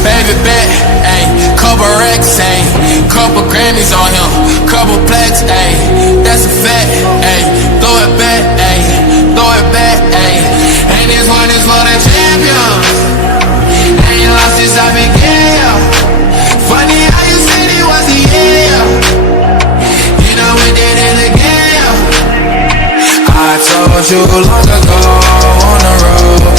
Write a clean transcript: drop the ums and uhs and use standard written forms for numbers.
Baby bet, ayy, couple racks, ayy, couple Grammys on him, couple plaques, ayy, that's a fact, ayy, throw it back, ayy, throw it back, ayy, and this one is for the champions, ain't lost since I began, funny how you said it was the year, you know we did it again, I told you long ago on the road.